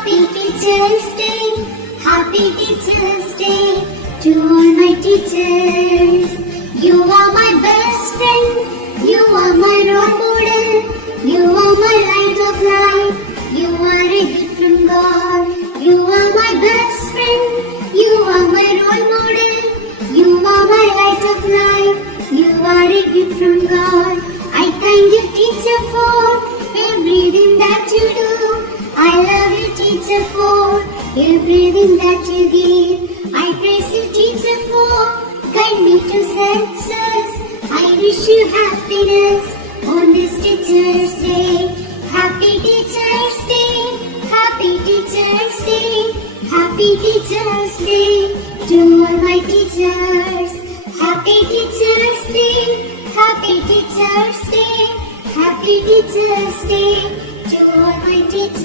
Happy Teachers Day, Happy Teachers Day to all my teachers. You are my best friend, you are my role model, you are my light of life, you are a gift from God. You are my best friend, you are my role model, you are my light of life, you are a gift from God. I thank you, teacher, for everything that you do. I love you, teacher, for everything that you give. I praise you, teacher, for guide me to success. I wish you happiness on this Teacher's Day. Happy Teacher's Day, Happy Teacher's Day, Happy Teacher's Day to all my teachers. Happy Teacher's Day, Happy Teacher's Day, Happy Teacher's Day to all my teachers.